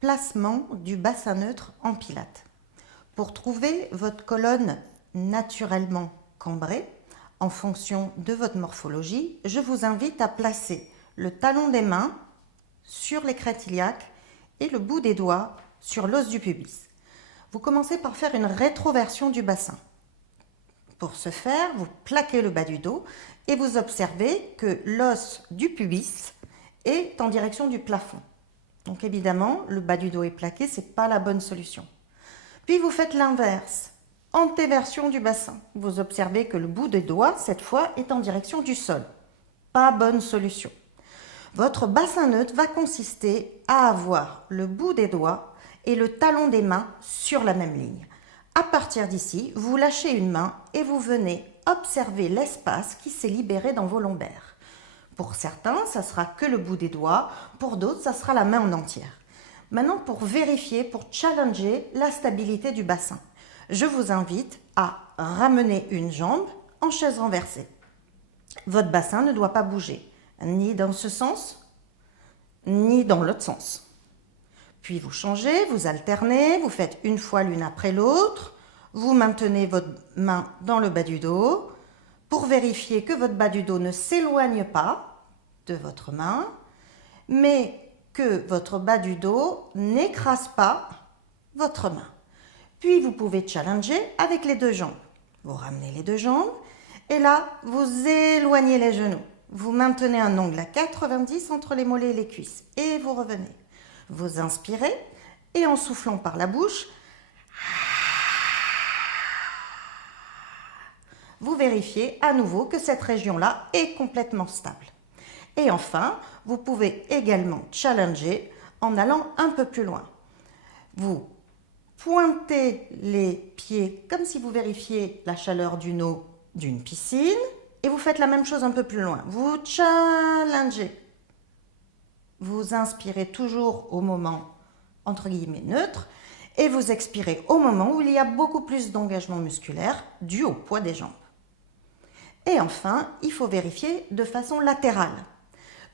Placement du bassin neutre en pilates. Pour trouver votre colonne naturellement cambrée, en fonction de votre morphologie, je vous invite à placer le talon des mains sur les crêtes iliaques et le bout des doigts sur l'os du pubis. Vous commencez par faire une rétroversion du bassin. Pour ce faire, vous plaquez le bas du dos et vous observez que l'os du pubis est en direction du plafond. Donc évidemment, le bas du dos est plaqué, ce n'est pas la bonne solution. Puis vous faites l'inverse, antéversion du bassin. Vous observez que le bout des doigts, cette fois, est en direction du sol. Pas bonne solution. Votre bassin neutre va consister à avoir le bout des doigts et le talon des mains sur la même ligne. À partir d'ici, vous lâchez une main et vous venez observer l'espace qui s'est libéré dans vos lombaires. Pour certains, ça sera que le bout des doigts, pour d'autres, ça sera la main en entière. Maintenant, pour vérifier, pour challenger la stabilité du bassin, je vous invite à ramener une jambe en chaise renversée. Votre bassin ne doit pas bouger, ni dans ce sens, ni dans l'autre sens. Puis vous changez, vous alternez, vous faites une fois l'une après l'autre, vous maintenez votre main dans le bas du dos pour vérifier que votre bas du dos ne s'éloigne pas de votre main, mais que votre bas du dos n'écrase pas votre main. Puis vous pouvez challenger avec les deux jambes. Vous ramenez les deux jambes et là, vous éloignez les genoux. Vous maintenez un angle à 90 entre les mollets et les cuisses et vous revenez. Vous inspirez et en soufflant par la bouche, vous vérifiez à nouveau que cette région-là est complètement stable. Et enfin, vous pouvez également challenger en allant un peu plus loin. Vous pointez les pieds comme si vous vérifiez la chaleur d'une eau d'une piscine et vous faites la même chose un peu plus loin. Vous challengez. Vous inspirez toujours au moment entre guillemets neutre et vous expirez au moment où il y a beaucoup plus d'engagement musculaire dû au poids des jambes. Et enfin, il faut vérifier de façon latérale.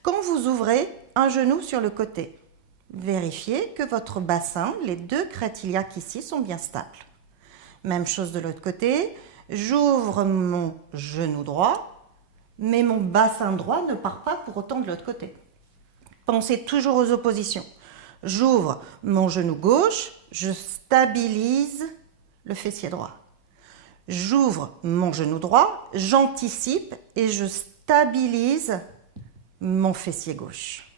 Quand vous ouvrez un genou sur le côté, vérifiez que votre bassin, les deux crêtes iliaques ici, sont bien stables. Même chose de l'autre côté, j'ouvre mon genou droit, mais mon bassin droit ne part pas pour autant de l'autre côté. Pensez toujours aux oppositions. J'ouvre mon genou gauche, je stabilise le fessier droit. J'ouvre mon genou droit, j'anticipe et je stabilise mon fessier gauche.